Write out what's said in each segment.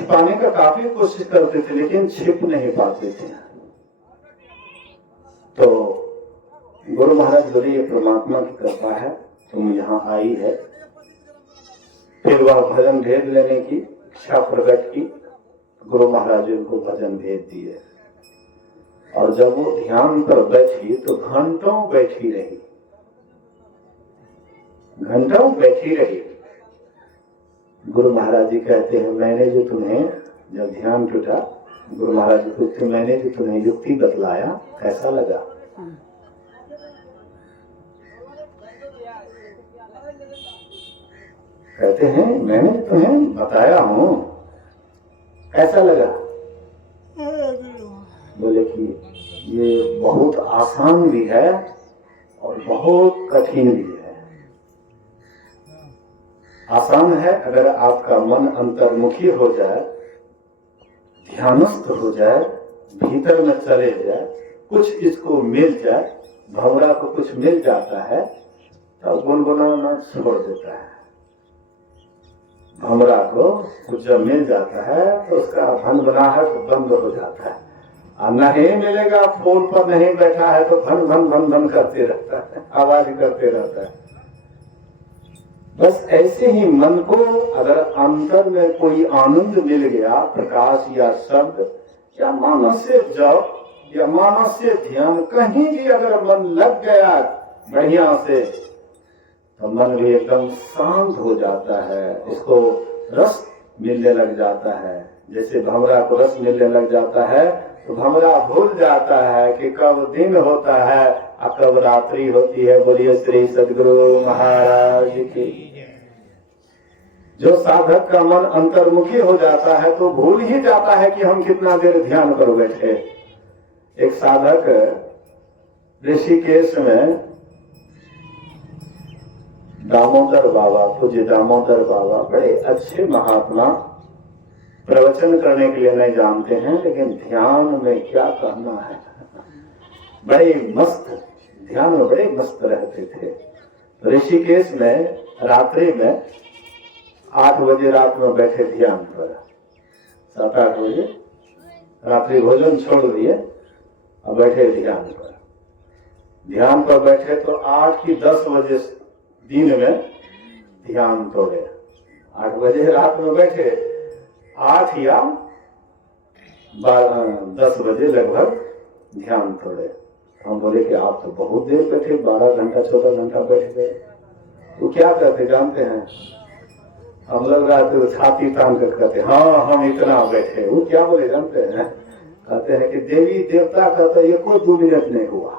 छिपाने का काफी कोशिश करते थे लेकिन छिप नहीं पाते थे। तो गुरु महाराज बोले ये परमात्मा की कृपा है, तुम यहाँ आई है। फिर वह भजन भेद लेने की इच्छा प्रकट की, गुरु महाराज जी उनको भजन भेद दिए। और जब वो ध्यान पर बैठी तो घंटों बैठी रही, घंटों बैठी रही। गुरु महाराज जी कहते हैं मैंने जो तुम्हें, जब ध्यान टूटा, गुरु महाराज जी पूछते मैंने जो तुम्हें युक्ति बतलाया कैसा लगा? कहते हैं मैंने तुम्हें बताया हूं, कैसा लगा? बोले कि ये बहुत आसान भी है और बहुत कठिन भी है। आसान है अगर आपका मन अंतर्मुखी हो जाए, ध्यानस्थ हो जाए, भीतर में चले जाए, कुछ इसको मिल जाए, भंवरा को कुछ मिल जाता है तब गुनगुनाना छोड़ देता है। भंवरा को कुछ जब मिल जाता है तो उसका भनभनाहट बंद हो जाता है। और नहीं मिलेगा, फोन पर नहीं बैठा है तो भन भन भन भन करते रहता है, आवाज करते रहता है। बस ऐसे ही मन को अगर अंतर में कोई आनंद मिल गया, प्रकाश या शब्द या मानस्य जप या मानस्य ध्यान, कहीं भी अगर मन लग गया बढ़िया से तो मन भी एकदम शांत हो जाता है, इसको रस मिलने लग जाता है। जैसे भंवरा को रस मिलने लग जाता है तो भंवरा भूल जाता है कि कब दिन होता है और कब रात्रि होती है। बोलिए श्री सद्गुरु महाराज की। जो साधक का मन अंतर्मुखी हो जाता है तो भूल ही जाता है कि हम कितना देर ध्यान कर बैठे। एक साधक ऋषिकेश में दामोदर बाबा, पूज्य दामोदर बाबा, बड़े अच्छे महात्मा, प्रवचन करने के लिए नहीं जानते हैं लेकिन ध्यान में क्या कहना है, बड़े मस्त, ध्यान में बड़े मस्त रहते थे। ऋषिकेश में रात्रि में 8 बजे रात में बैठे ध्यान पर, 7-8 बजे रात्रि भोजन छोड़ दिए और बैठे ध्यान पर। ध्यान पर बैठे तो 8 की 10 बजे दिन में ध्यान तोड़े। 8 बजे रात में बैठे, 8 या 10 बजे लगभग ध्यान तोड़े। हम बोले कि आप तो बहुत देर बैठे, 12 घंटा 14 घंटा बैठ गए। वो क्या कहते जानते हैं? हम लोग रात छाती तान कर कहते हाँ हम इतना बैठे। वो क्या बोले जानते हैं? कहते हैं कि देवी देवता का तो ये कोई 2 मिनट नहीं हुआ।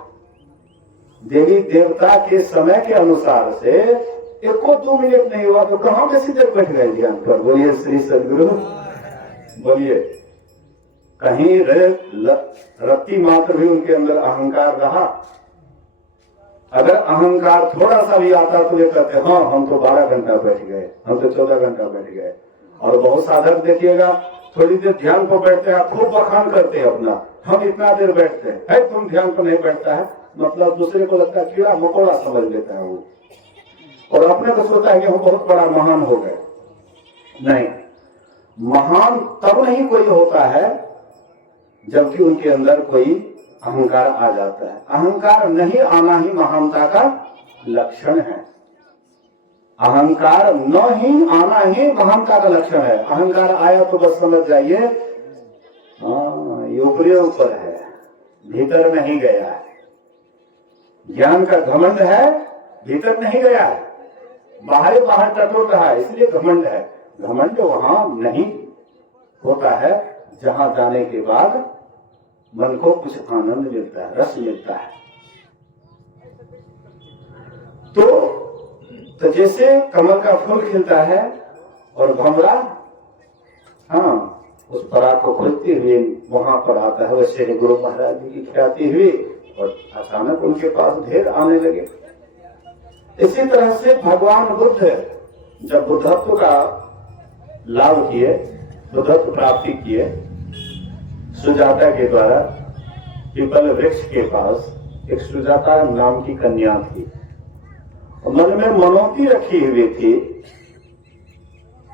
देवी देवता के समय के अनुसार से एको 2 मिनट नहीं हुआ तो कहाँ बेसी देर बैठ गए ध्यान पर? बोलिए श्री सद्गुरु। बोलिए कहीं रत्ती मात्र भी उनके अंदर अहंकार रहा? अगर अहंकार थोड़ा सा भी आता तो ये कहते हाँ हम तो 12 घंटा बैठ गए, हम तो 14 घंटा बैठ गए। और बहुत साधक देखिएगा थोड़ी देर ध्यान पर बैठते हैं, खूब बखान करते हैं अपना, हम इतना देर बैठते हैं। है तुम ध्यान पर नहीं बैठता है, मतलब दूसरे को लगता है कीड़ा मकोड़ा समझ लेता है वो, और अपने को सोचता है कि हम बहुत बड़ा महान हो गए। नहीं, महान तब नहीं कोई होता है जबकि उनके अंदर कोई अहंकार आ जाता है। अहंकार नहीं आना ही महानता का लक्षण है। अहंकार न ही आना ही महानता का लक्षण है। अहंकार आया तो बस समझ जाइए हाँ ये ऊपरी ऊपर है, भीतर नहीं गया है। ज्ञान का घमंड है, भीतर नहीं गया है, बाहर बाहर टटोल रहा है, इसलिए घमंड है। घमंड वहां नहीं होता है जहां जाने के बाद मन को कुछ आनंद मिलता है, रस मिलता है। तो जैसे कमल का फूल खिलता है और भंवरा हाँ उस पराग को खोजते हुए वहां पर आता है, वैसे ही गुरु महाराज जी की ख्याति हुई और अचानक उनके पास ढेर आने लगे। इसी तरह से भगवान बुद्ध जब बुद्धत्व का लाभ किए, बुद्धत्व प्राप्ति किए, सुजाता के द्वारा पीपल वृक्ष के पास एक सुजाता नाम की कन्या थी। मन में मनोती रखी हुई थी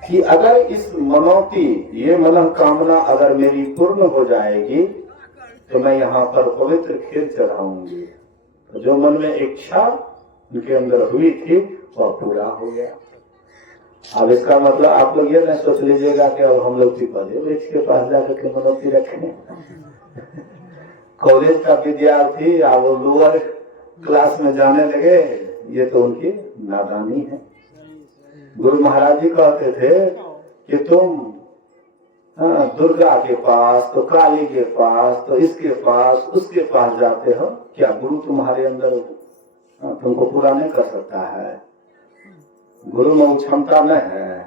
कि अगर इस मनोती, ये मनोकामना अगर मेरी पूर्ण हो जाएगी तो मैं यहाँ पर पवित्र खीर चढ़ाऊंगी। तो जो मन में इच्छा उनके अंदर हुई थी वह पूरा हो गया। अब इसका मतलब आप लोग ये न सोच लीजिएगा कि अब हम लोग पीपल वृक्ष के पास जाकर के मनोती रखें। कॉलेज का विद्यार्थी अब वो लोअर क्लास में जाने लगे, ये तो उनकी नादानी है। गुरु महाराज जी कहते थे कि तुम दुर्गा के पास, तो काली के पास, तो इसके पास, उसके पास जाते हो, क्या गुरु तुम्हारे अंदर तुमको पूरा नहीं कर सकता है? गुरु में क्षमता नहीं है,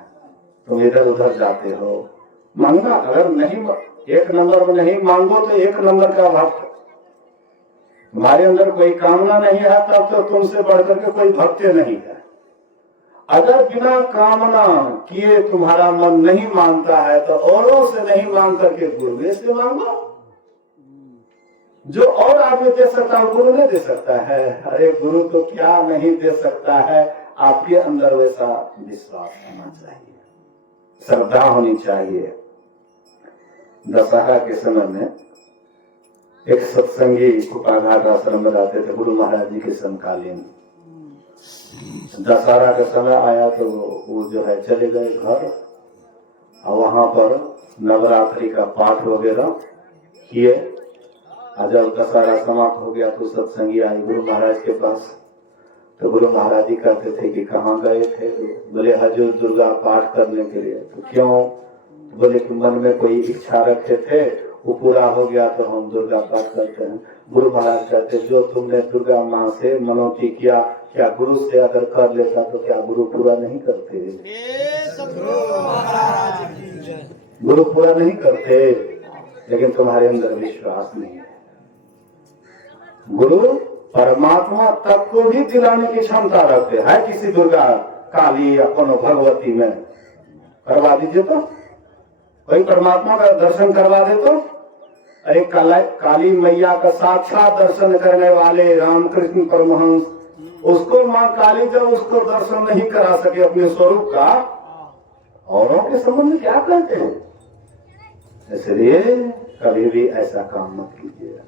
तुम इधर उधर जाते हो। मांगना अगर नहीं, एक नंबर में नहीं मांगो तो एक नंबर का भक्त। तुम्हारे अंदर कोई कामना नहीं है तब तो तुमसे बढ़कर के कोई भक्त नहीं है। अगर बिना कामना किए तुम्हारा मन नहीं मानता है तो औरों से नहीं मांग करके गुरु से मांगो। जो और आदमी दे सकता है गुरु नहीं दे सकता है। अरे गुरु तो क्या नहीं दे सकता है, आपके अंदर वैसा विश्वास होना चाहिए, श्रद्धा होनी चाहिए। दशहरा के समय में एक सत्संगी कुपाघाट आश्रम में रहते थे गुरु महाराज जी के समकालीन। दशहरा का समय आया तो वो जो है चले गए घर, और वहां पर नवरात्रि का पाठ वगैरह किए। जब दशहरा समाप्त हो गया तो सत्संगी आए गुरु महाराज के पास। तो गुरु महाराज जी कहते थे कि कहाँ गए थे? तो बोले हजूर दुर्गा पाठ करने के लिए। तो क्यों? तो बोले कि मन में कोई इच्छा रखे थे, वो पूरा हो गया तो हम दुर्गा पाठ करते हैं। गुरु महाराज कहते जो तुमने दुर्गा माँ से मनोती किया, क्या गुरु से अगर कर लेता तो क्या गुरु पूरा नहीं करते? गुरु पूरा नहीं करते, लेकिन तुम्हारे अंदर विश्वास नहीं है। गुरु परमात्मा तक को भी दिलाने की क्षमता रखते हैं। किसी दुर्गा, काली या कोनो भगवती में करवा दीजिए तो, कोई परमात्मा का दर्शन करवा दे तो। अरे काली मैया का साक्षात दर्शन करने वाले रामकृष्ण परमहंस, उसको माँ काली जब उसको दर्शन नहीं करा सके अपने स्वरूप का, औरों के संबंध में क्या कहते हैं? इसलिए कभी भी ऐसा काम मत कीजिए।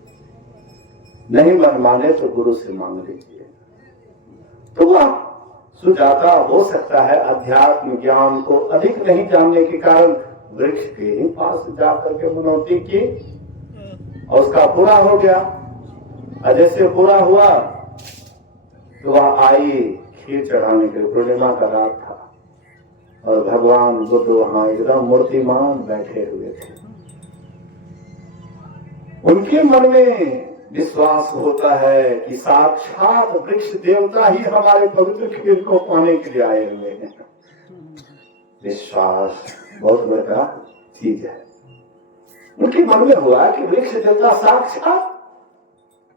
नहीं मन माने तो गुरु से मांग लीजिए। तो वह सुजाता हो सकता है अध्यात्म ज्ञान को अधिक नहीं जानने के कारण वृक्ष के ही पास जाकर के मनोती की, और उसका पूरा हो गया। और जैसे पूरा हुआ तो वह आई खीर चढ़ाने के लिए। पूर्णिमा का रात था और भगवान बुद्ध वहां एकदम मूर्तिमान बैठे हुए थे। उनके मन में विश्वास होता है कि साक्षात वृक्ष देवता ही हमारे पवित्र खीर को पाने के लिए आए हुए हैं। विश्वास बहुत बड़ा चीज है। उनके मन में हुआ कि वृक्ष देवता साक्षात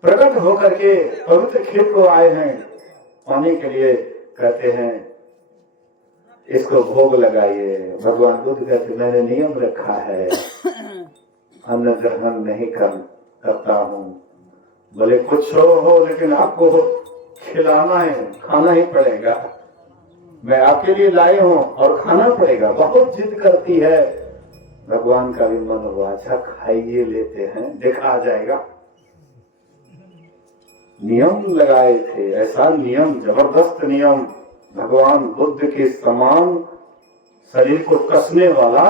प्रकट होकर के पवित्र खीर को आए हैं पाने के लिए। कहते हैं इसको भोग लगाइए। भगवान बुद्ध कहते मैंने नियम रखा है, अन्न ग्रहण नहीं करता हूँ। भले कुछ हो लेकिन आपको खिलाना है, खाना ही पड़ेगा। मैं आपके लिए लाए हूँ और खाना पड़ेगा। बहुत जिद करती है। भगवान का भी मन हुआ अच्छा खाइए लेते हैं, देखा आ जाएगा। नियम लगाए थे, ऐसा नियम, जबरदस्त नियम। भगवान बुद्ध के समान शरीर को कसने वाला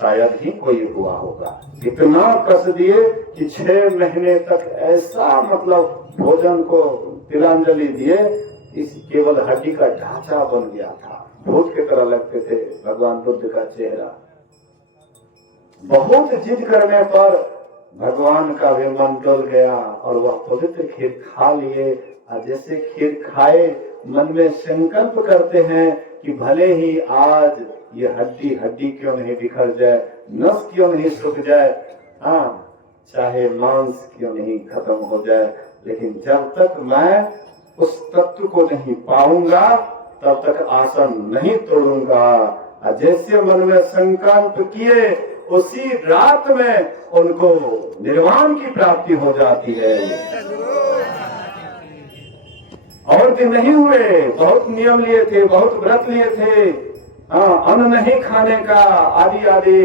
शायद ही कोई हुआ होगा। इतना कस दिए कि 6 महीने तक ऐसा मतलब भोजन को तिलांजलि दिए, इस केवल हड्डी का ढांचा बन गया था। भूत की तरह लगते थे भगवान बुद्ध का चेहरा। बहुत जिद करने पर भगवान का भी मन डोल गया और वह पवित्र खीर खा लिए। और जैसे खीर खाए मन में संकल्प करते हैं कि भले ही आज ये हड्डी क्यों नहीं बिखर जाए, नस क्यों नहीं सूख जाए, हाँ चाहे मांस क्यों नहीं खत्म हो जाए, लेकिन जब तक मैं उस तत्व को नहीं पाऊंगा तब तक आसन नहीं तोड़ूंगा। जैसे मन में संकल्प किए उसी रात में उनको निर्वाण की प्राप्ति हो जाती है। और दिन नहीं हुए, बहुत नियम लिए थे, बहुत व्रत लिए थे, हाँ, अन्न नहीं खाने का आदि आदि।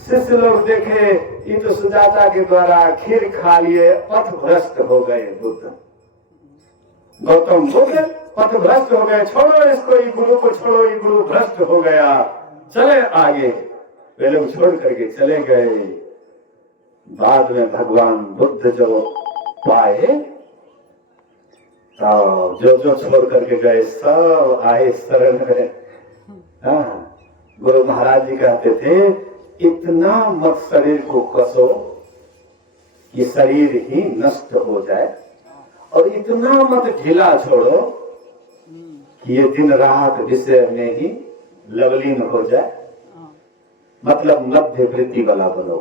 शिष्य लोग देखे ये तो सुजाता के द्वारा खीर खा लिए पथ भ्रष्ट हो गए बुद्ध। गौतम बुद्ध पथ भ्रष्ट हो गए, छोड़ो इसको, ये गुरु को छोड़ो, ये गुरु भ्रष्ट हो गया, चले आगे। वे लोग छोड़ करके चले गए। बाद में भगवान बुद्ध जो पाए तो जो छोड़ करके गए सब आए शरण में। हाँ, गुरु महाराज जी कहते थे इतना मत शरीर को कसो कि शरीर ही नष्ट हो जाए, और इतना मत ढीला छोड़ो कि ये दिन रात विषय में ही लवलीन हो जाए। मतलब मध्य वृत्ति वाला बनो।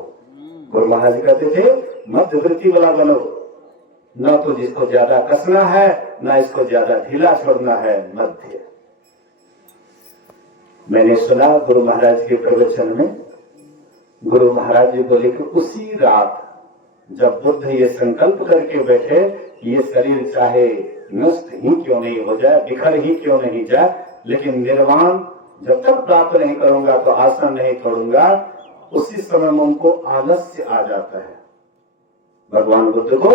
गुरु महाराज जी कहते थे मध्य वृत्ति वाला बनो, न तो जिसको ज्यादा कसना है न इसको ज्यादा ढीला छोड़ना है, मध्य। मैंने सुना गुरु महाराज के प्रवचन में, गुरु महाराज जी बोले कि उसी रात जब बुद्ध ये संकल्प करके बैठे ये शरीर चाहे नष्ट ही क्यों नहीं हो जाए, बिखर ही क्यों नहीं जाए, लेकिन निर्वाण जब तक प्राप्त नहीं करूंगा तो आसन नहीं छोड़ूंगा, उसी समय में उनको आलस्य आ जाता है। भगवान बुद्ध को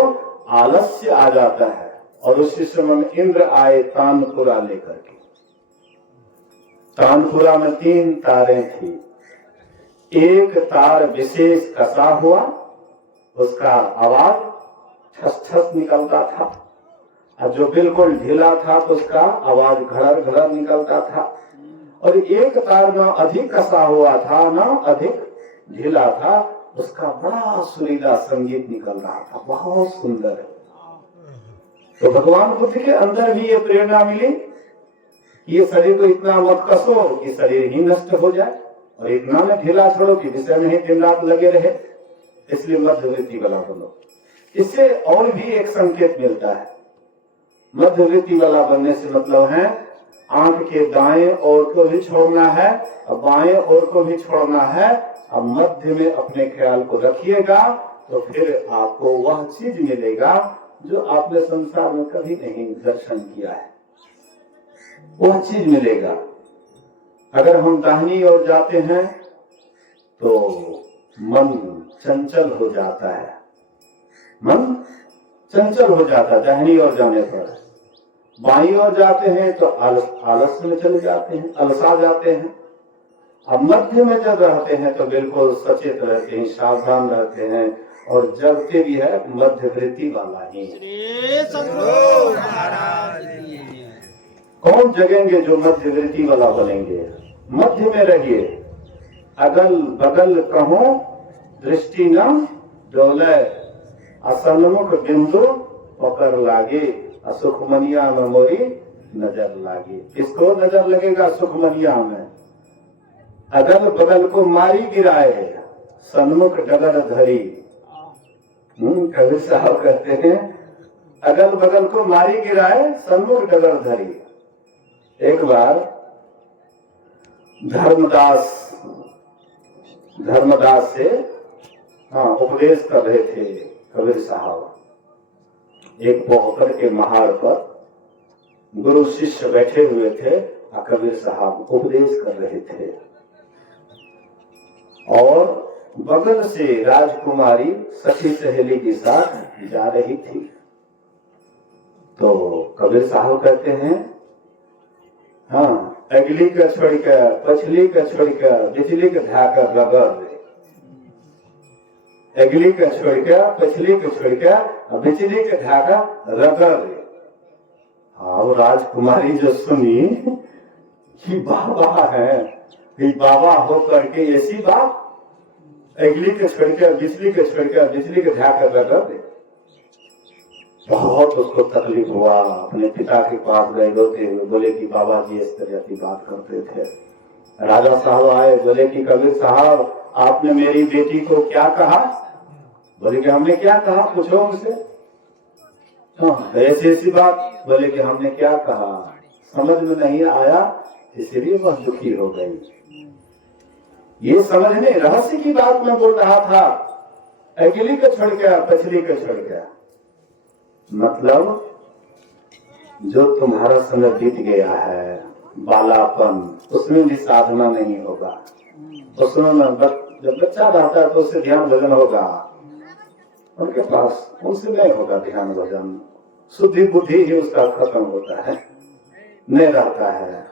आलस्य आ जाता है, और उसी समय में इंद्र आए तानपुरा लेकर के। तानपुरा में 3 तारें थी। एक तार विशेष कसा हुआ, उसका आवाज ठस ठस निकलता था, और जो बिल्कुल ढीला था तो उसका आवाज घड़र घड़र निकलता था। और एक तार न अधिक कसा हुआ था न अधिक ढीला था, उसका बड़ा सुरीला संगीत निकल रहा था, बहुत सुंदर। तो भगवान बुद्ध के अंदर भी ये प्रेरणा मिली, ये शरीर को इतना मत कसो कि शरीर ही नष्ट हो जाए, और इतना में ढीला छोड़ो कि विषय में ही दिन रात लगे रहे, इसलिए मध्यवृत्ति वाला बनो। इससे और भी एक संकेत मिलता है। मध्यवृत्ति वाला बनने से मतलब है आंख के दाएं ओर को भी छोड़ना है और बाएं ओर को भी छोड़ना है, अब मध्य में अपने ख्याल को रखिएगा तो फिर आपको वह चीज मिलेगा जो आपने संसार में कभी नहीं दर्शन किया है, वह चीज मिलेगा। अगर हम दाहिनी ओर जाते हैं तो मन चंचल हो जाता है, मन चंचल हो जाता है दाहिनी ओर जाने पर। बाईं ओर जाते हैं तो आलस्य में चले जाते हैं, अलसा जाते हैं। अब मध्य में जब रहते हैं तो बिल्कुल सचेत रहते हैं, सावधान रहते हैं, और जगते भी है मध्य वृत्ति वाला ही। कौन जगेंगे जो मध्य वृत्ति वाला बनेंगे? मध्य में रहिए, अगल बगल कहो दृष्टि न डोले, असन्मुख बिंदु पकड़ लागे, सुखमनिया में मोरी नजर लागे। किसको नजर लगेगा? सुखमनिया में। अगल बगल को मारी गिराए, सन्मुख डगर धरी। कबीर साहब कहते हैं अगल बगल को मारी गिराए, सन्मुख डगर धरी। एक बार धर्मदास से उपदेश कर रहे थे कबीर साहब। एक पोखर के महाड़ पर गुरु शिष्य बैठे हुए थे और कबीर साहब उपदेश कर रहे थे, और बगल से राजकुमारी सखी सहेली के साथ जा रही थी। तो कबीर साहब कहते हैं हाँ, अगली का छोड़ कर पछली का छोड़ कर बिजली का धाकर रगड़ दे, अगली का छोड़ कर पछली को छोड़ कर बिजली का धागा रगड़ दे। हाँ, वो राजकुमारी जो सुनी कि बाबा है, कि बाबा हो करके ऐसी बात, अगली के छोड़कर बिजली के छोड़कर बिजली के धागा रगड़ दे। बहुत उसको तकलीफ हुआ, अपने पिता के पास गए रोते हुए, बोले कि बाबा जी इस तरह की बात करते थे। राजा साहब आए, बोले कि कबीर साहब आपने मेरी बेटी को क्या कहा? बोले कि हमने क्या कहा, पूछो उनसे। हाँ, ऐसी ऐसी बात। बोले कि हमने क्या कहा, समझ में नहीं आया इसलिए वह दुखी हो गई। ये समझने रहस्य की बात मैं बोल रहा था, अगली को छोड़ गया पछली को छोड़ गया। मतलब जो तुम्हारा समय बीत गया है बालापन, उसमें भी साधना नहीं होगा। उसमें जब बच्चा रहता है तो उससे ध्यान भजन होगा, उनके पास उनसे नहीं होगा ध्यान भजन। शुद्धि बुद्धि ही उसका खत्म होता है, नहीं रहता है।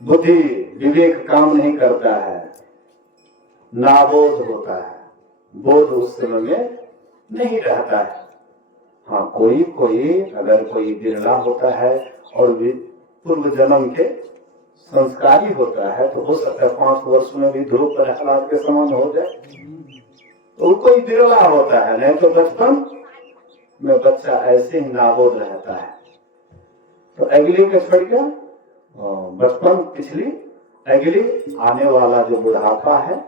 बुद्धि विवेक काम नहीं करता है, नाबोध होता है, बोध उस समय में नहीं रहता है। हाँ, कोई कोई अगर कोई बिरला होता है और पूर्व जन्म के संस्कारी होता है तो हो सकता है 5 वर्ष में भी ध्रुव प्रहलाद के समान हो जाए, तो कोई बिरला होता है। नहीं तो बचपन में बच्चा ऐसे ही नाबोध रहता है। तो अगली के छोड़ के बचपन पिछली, अगली आने वाला जो बुढ़ापा है,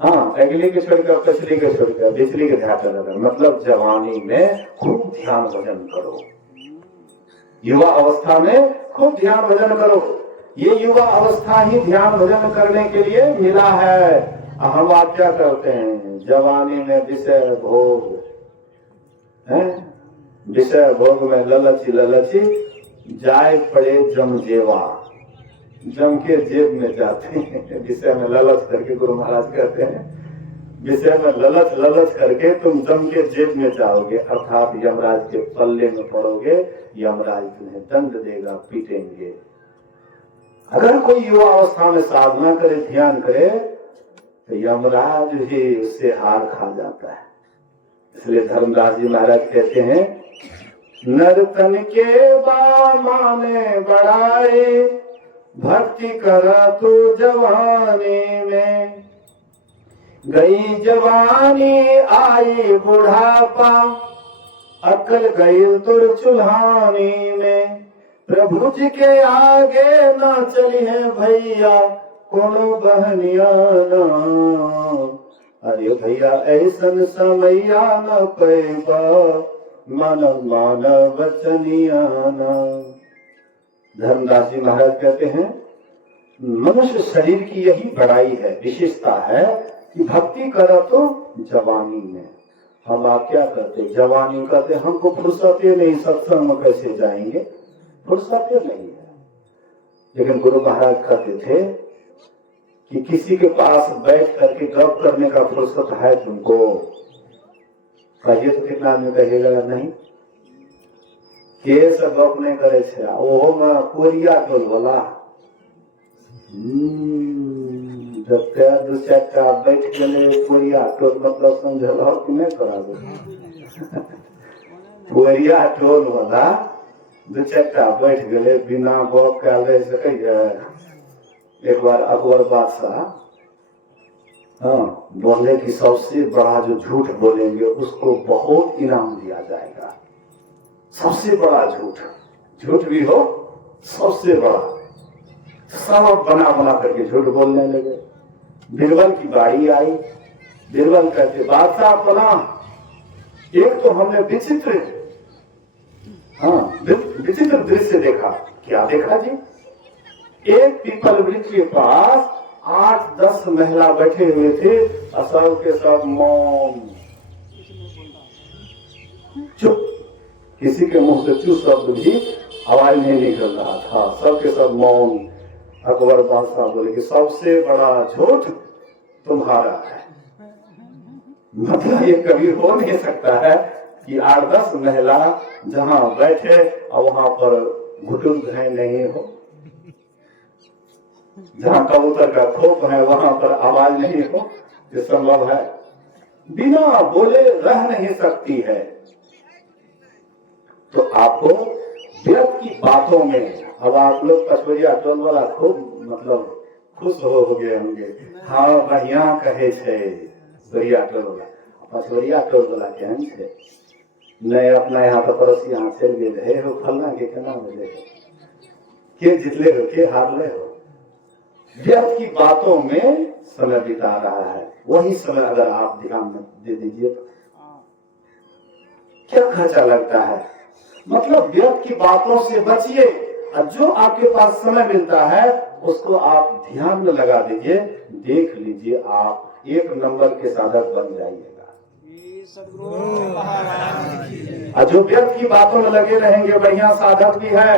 हाँ, अगली के छोड़कर पिछली के छोड़कर पिछली के ध्यान रखना, मतलब जवानी में खूब ध्यान भजन करो, युवा अवस्था में खूब ध्यान भजन करो। ये युवा अवस्था ही ध्यान भजन करने के लिए मिला है। हम आप क्या करते हैं, जवानी में विषय भोग है, विषय भोग में ललची ललची जाए पड़े जम जेवा, जम के जेब में जाते हैं। विषय में ललच करके गुरु महाराज कहते हैं, विषय में ललच ललच करके तुम जम के जेब में जाओगे, अर्थात यमराज के पल्ले में पड़ोगे। यमराज तुम्हें दंड देगा, पीटेंगे। अगर कोई युवा अवस्था में साधना करे, ध्यान करे, तो यमराज ही उससे हार खा जाता है। इसलिए धर्मदास जी महाराज कहते हैं, नर्तन के बा माने बढ़ाए, भक्ति करा तू जवानी में, गई जवानी आई बुढ़ापा, अकल गई तुर चुल्हानी में, प्रभु जी के आगे ना चली है भैया कोनो बहनिया ना, अरे भैया ऐसन समैया न पैबा, मानव मानव वचनिया ना। धर्मदास जी महाराज कहते हैं, मनुष्य शरीर की यही बड़ाई है, विशेषता है कि भक्ति करो तो जवानी में। हम आप क्या करते, जवानी कहते हमको फुर्सत नहीं, सत्संग में कैसे जाएंगे, फुर्सत नहीं है। लेकिन गुरु महाराज कहते थे कि किसी के पास बैठ करके गप करने का फुर्सत है तुमको, कहिए तो कितना आदमी कहेगा नहीं, के सब गप नहीं करे छे, ओहो में कोरिया टोल वाला जब दू चार बैठ गए कोरिया टोल, मतलब समझल कि नहीं करा कोरिया टोल वाला दू चार बैठ गए बिना गप के रह सके। एक बार अकबर बादशाह बोले कि सबसे बड़ा जो झूठ बोलेंगे उसको बहुत इनाम दिया जाएगा। सबसे बड़ा झूठ, झूठ भी हो सबसे बड़ा, सब बना बना करके झूठ बोलने लगे। बीरबल की बारी आई, बीरबल कहते बादशाह अपना, एक तो हमने विचित्र दृश्य देखा। क्या देखा जी? एक पीपल वृक्ष के पास 8-10 महिला बैठे हुए थे, सब के सब मौन, चुप, किसी के मुंह से चुप शब्द भी आवाज नहीं निकल रहा था, सब के सब मौन। अकबर बादशाह बोले कि सबसे बड़ा झूठ तुम्हारा है। मतलब ये कभी हो नहीं सकता है कि 8-10 महिला जहां बैठे और वहां पर घुटुल नहीं हो, जहां कबूतर का खोप है वहां पर आवाज नहीं हो, ये संभव है? बिना बोले रह नहीं सकती है। तो आपको व्यर्थ की बातों में, अब आप लोग पचवरिया टोल वाला खूब मतलब खुश हो गए होंगे, हाँ बढ़िया कहे छे पचवरिया टोल वाला। पचवरिया टोल वाला केहन छे? नहीं अपना यहाँ तो पड़ोसी यहाँ चल गए हो, फलना के केना मिले, के जितले हो, के हारले हो। व्यर्थ की बातों में समय बिता रहा है, वही समय अगर आप ध्यान दे दीजिए तो क्या खर्चा लगता है। मतलब व्यर्थ की बातों से बचिए, और जो आपके पास समय मिलता है उसको आप ध्यान में लगा दीजिए, देख लीजिए आप 1 नंबर के साधक बन जाइएगा। और जो व्यर्थ की बातों में लगे रहेंगे, बढ़िया साधक भी है,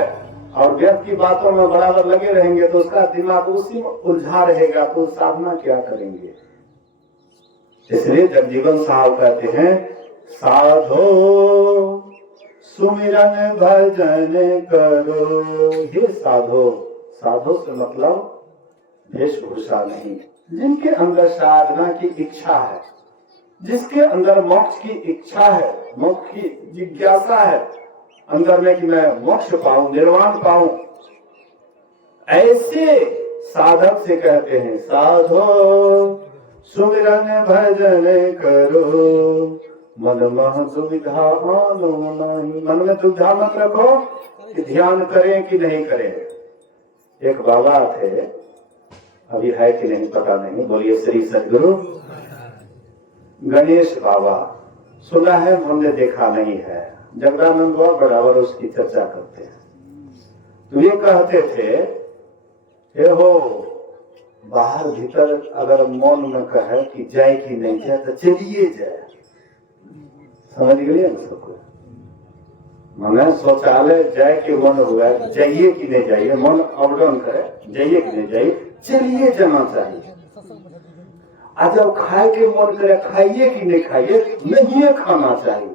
और व्यर्थ की बातों में बराबर लगे रहेंगे तो उसका दिमाग उसी में उलझा रहेगा, तो साधना क्या करेंगे। इसलिए जगजीवन साहब कहते हैं साधो सुमिरन भजन करो। ये साधो, साधो से मतलब वेशभूषा नहीं, जिनके अंदर साधना की इच्छा है, जिसके अंदर मोक्ष की इच्छा है, मोक्ष की जिज्ञासा है अंदर में कि मैं मोक्ष पाऊं, निर्वाण पाऊं, ऐसे साधक से कहते हैं साधो सुमिरन भजन करो, मन मह दुविधा आनो नहीं। मन में दुविधा मत रखो कि ध्यान करें कि नहीं करें। एक बाबा थे, अभी है कि नहीं पता नहीं, बोलिए श्री सदगुरु गणेश बाबा। सुना है, हमने देखा नहीं है। जगदानंद बाबा बराबर उसकी चर्चा करते हैं। तो ये कहते थे हे हो, बाहर भीतर अगर मौन में कहे कि जाए कि नहीं जाए तो चलिए जाए। समझ गए ना सबको? मैंने शौचालय जाए कि मन हुआ, जाइए कि नहीं जाइए, मन अप डाउन करे, जाइए कि नहीं जाइए, चलिए जाना चाहिए। आज जब खाए के मन करे, खाइए कि नहीं खाइए, नहीं खाना चाहिए।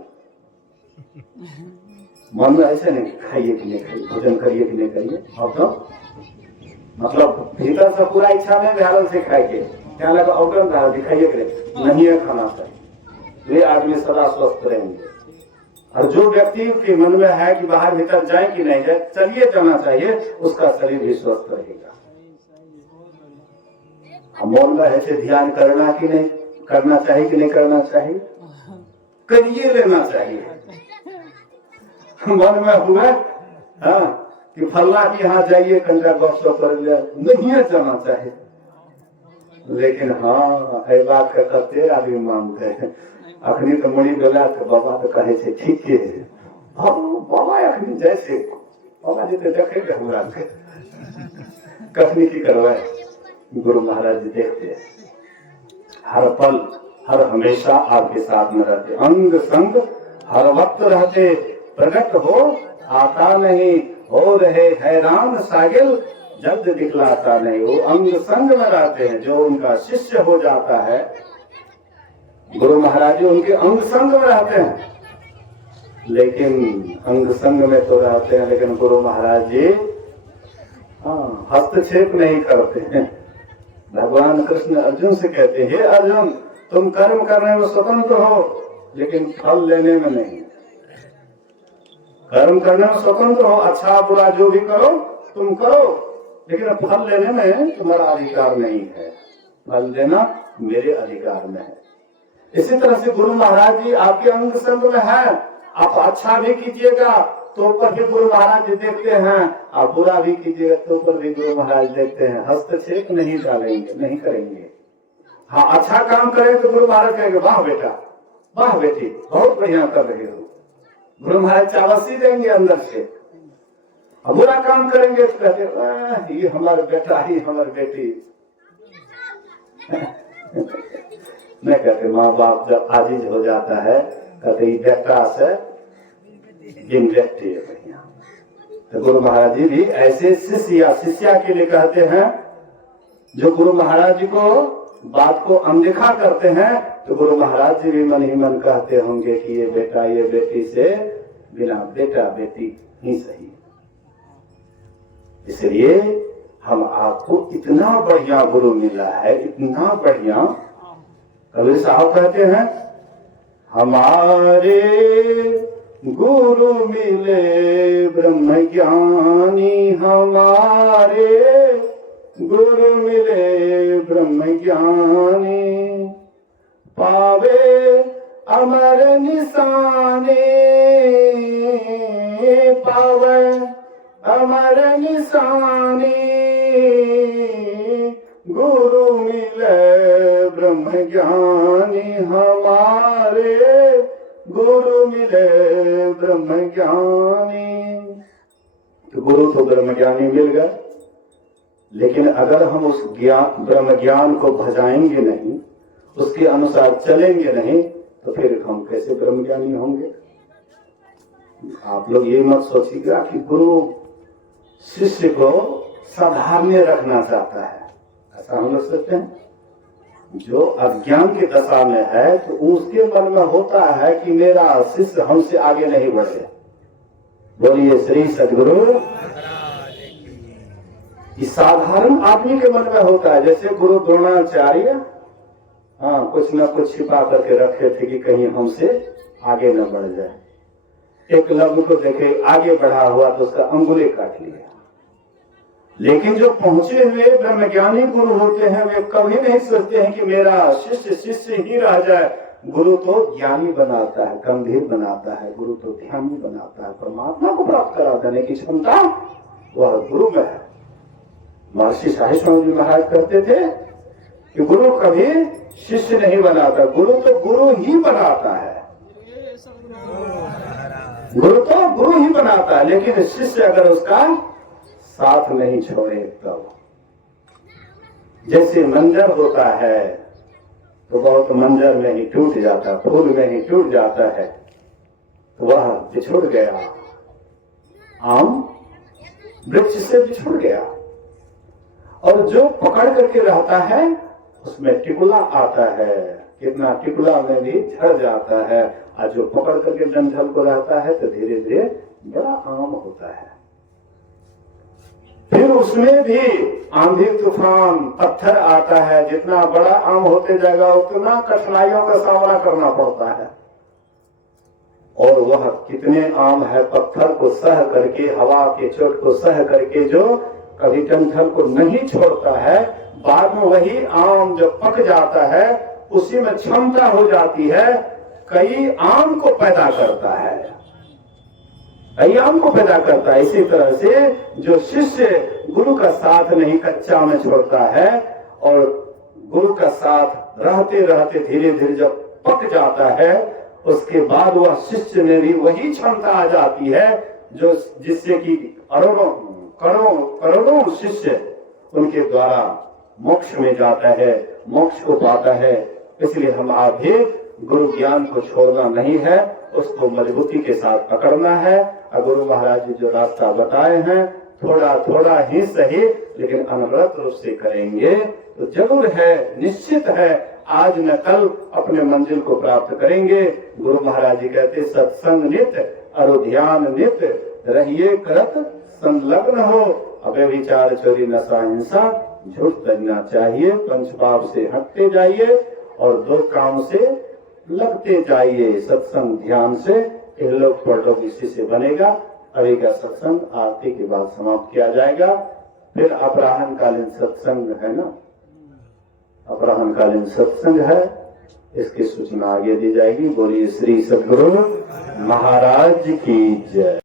मन में ऐसे नहीं खाइए कि नहीं खाइए, भोजन करिए कि नहीं करिए, और तो मतलब भीतर से पूरा इच्छा में ध्यान से खाइए, क्या लगा अवगम धारा दिखाइए करे, नहीं खाना चाहिए। वे आदमी सदा स्वस्थ रहेंगे। और जो व्यक्ति के मन में है कि बाहर भीतर जाए कि नहीं जाए, चलिए जाना चाहिए, उसका शरीर भी स्वस्थ रहेगा। हम मौन में ऐसे ध्यान करना कि नहीं करना चाहिए कि नहीं करना चाहिए, करिए लेना चाहिए। मन में हुआ कि फल्ला की यहाँ जाइए, कंजा गप कर नहीं जाना चाहिए। लेकिन हाँ ये बात का करते आदमी मानते हैं। अखनी तो मुड़ी बेला तो बाबा तो कहे छे ठीक है, बाबा अखनी जैसे बाबा जी तो देखेंगे हमरा कखनी की करवाए। गुरु महाराज जी देखते हैं, हर पल हर हमेशा आपके साथ में रहते, अंग संग हर वक्त रहते, प्रकट हो आता नहीं, हो रहे हैरान सागिल जल्द दिखलाता नहीं। वो अंग संग में रहते हैं। जो उनका शिष्य हो जाता है, गुरु महाराज जी उनके अंग संग में रहते हैं, लेकिन अंग संग में तो रहते हैं, लेकिन गुरु महाराज जी हस्तक्षेप नहीं करते हैं। भगवान कृष्ण अर्जुन से कहते हैं, हे अर्जुन तुम कर्म करने में स्वतंत्र हो, लेकिन फल लेने में नहीं। कर्म करने में स्वतंत्र हो, अच्छा बुरा जो भी करो तुम करो, लेकिन फल लेने में तुम्हारा अधिकार नहीं है। फल देना मेरे अधिकार में है। इसी तरह से गुरु महाराज जी आपके अंग संग में है। आप अच्छा भी कीजिएगा तो ऊपर भी गुरु महाराज जी देखते हैं, आप बुरा भी कीजिएगा तो ऊपर भी गुरु महाराज देखते हैं। हस्तक्षेप नहीं डालेंगे, नहीं करेंगे। हाँ अच्छा काम करें तो गुरु महाराज कहेंगे वाह बेटा, वाह बेटी, बहुत बढ़िया कर रहे हो। गुरु महाराज चावसी देंगे अंदर से। अब बुरा काम करेंगे तो कहते ये हमारा बेटा ही हमारी बेटी। नहीं कहते, माँ बाप जब आजीज हो जाता है कहते बेटा से जिन व्यक्ति है बढ़िया। तो गुरु महाराज जी भी ऐसे शिष्या के लिए कहते हैं, जो गुरु महाराज जी को बात को अनदेखा करते हैं, तो गुरु महाराज जी भी मन ही मन कहते होंगे कि ये बेटा ये बेटी से बिना बेटा बेटी ही सही। इसलिए हम आपको इतना बढ़िया गुरु मिला है, इतना बढ़िया। कबीर साहब कहते हैं, हमारे गुरु मिले ब्रह्म ज्ञानी, हमारे गुरु मिले ब्रह्म ज्ञानी, पावे अमर निशाने, पावे अमर निशाने, गुरु मिले ब्रह्म ज्ञानी, हमारे गुरु मिले ब्रह्म ज्ञानी। तो गुरु तो ब्रह्म ज्ञानी मिल गए, लेकिन अगर हम उस ज्ञान ब्रह्म ज्ञान को भजाएंगे नहीं, उसके अनुसार चलेंगे नहीं, तो फिर हम कैसे ब्रह्म ज्ञानी होंगे। आप लोग ये मत सोचिएगा कि गुरु शिष्य को साधारण रखना चाहता है, ऐसा हम लोग सोचते हैं। जो अज्ञान की दशा में है तो उसके मन में होता है कि मेरा शिष्य हमसे आगे नहीं बढ़े। बोलिए श्री सद्गुरु। इस साधारण आदमी के मन में होता है, जैसे गुरु द्रोणाचार्य हाँ कुछ न कुछ छिपा करके रखे थे कि कहीं हमसे आगे न बढ़ जाए। एक लव को देखे आगे बढ़ा हुआ तो उसका अंगुली काट लिया। लेकिन जो पहुंचे हुए ब्रह्मज्ञानी गुरु होते हैं वे कभी नहीं सोचते हैं कि मेरा शिष्य शिष्य ही रह जाए। गुरु तो ज्ञानी बनाता है, गंभीर बनाता है, गुरु तो ध्यानी बनाता है। परमात्मा को प्राप्त करा देने की क्षमता वह गुरु में है। महर्षि साई स्वामी जी महाराज कहते थे कि गुरु कभी शिष्य नहीं बनाता, गुरु तो गुरु ही बनाता है। गुरु तो गुरु ही बनाता है, लेकिन शिष्य अगर उसका साथ नहीं छोड़े तब। जैसे मंजर होता है तो बहुत मंजर में ही टूट जाता है, फूल में ही टूट जाता है, तो वह बिछुड़ गया। आम वृक्ष से बिछुड़ गया और जो पकड़ करके रहता है उसमें टिकुला आता है, कितना टिकुला में भी झड़ जाता है। और जो पकड़ करके डंठल को रहता है तो धीरे धीरे बड़ा आम होता है। फिर उसमें भी आंधी तूफान पत्थर आता है, जितना बड़ा आम होते जाएगा उतना कठिनाइयों का सामना करना पड़ता है। और वह कितने आम है पत्थर को सह करके, हवा के चोट को सह करके जो कभी डंठल को नहीं छोड़ता है, बाद में वही आम जो पक जाता है उसी में क्षमता हो जाती है, कई आम को पैदा करता है, कई आम को पैदा करता है। इसी तरह से जो शिष्य गुरु का साथ नहीं कच्चा में छोड़ता है और गुरु का साथ रहते रहते धीरे धीरे जब पक जाता है उसके बाद वह शिष्य में भी वही क्षमता आ जाती है जो जिससे कि अरबों करोड़ों शिष्य उनके द्वारा मोक्ष में जाता है, मोक्ष को पाता है। इसलिए हम आप भी गुरु ज्ञान को छोड़ना नहीं है, उसको मजबूती के साथ पकड़ना है। और गुरु महाराज जी जो रास्ता बताए हैं थोड़ा थोड़ा ही सही लेकिन अनवरत रूप से करेंगे तो जरूर है, निश्चित है आज न कल अपने मंजिल को प्राप्त करेंगे। गुरु महाराज जी कहते सत्संग नित और ध्यान नित रहिए करत संलग्न हो। अबे विचार चोरी नशा हिंसा झूठ तजना चाहिए, पंच पाप से हटते जाइए और दो काम से लगते जाइए। सत्संग ध्यान से लोग पढ़ोग इसी से बनेगा। अभी का सत्संग आरती के बाद समाप्त किया जाएगा। फिर अपराह्न कालीन सत्संग है ना, अपराह्न कालीन सत्संग है, इसकी सूचना आगे दी जाएगी। बोलिए श्री सद्गुरु महाराज की जय।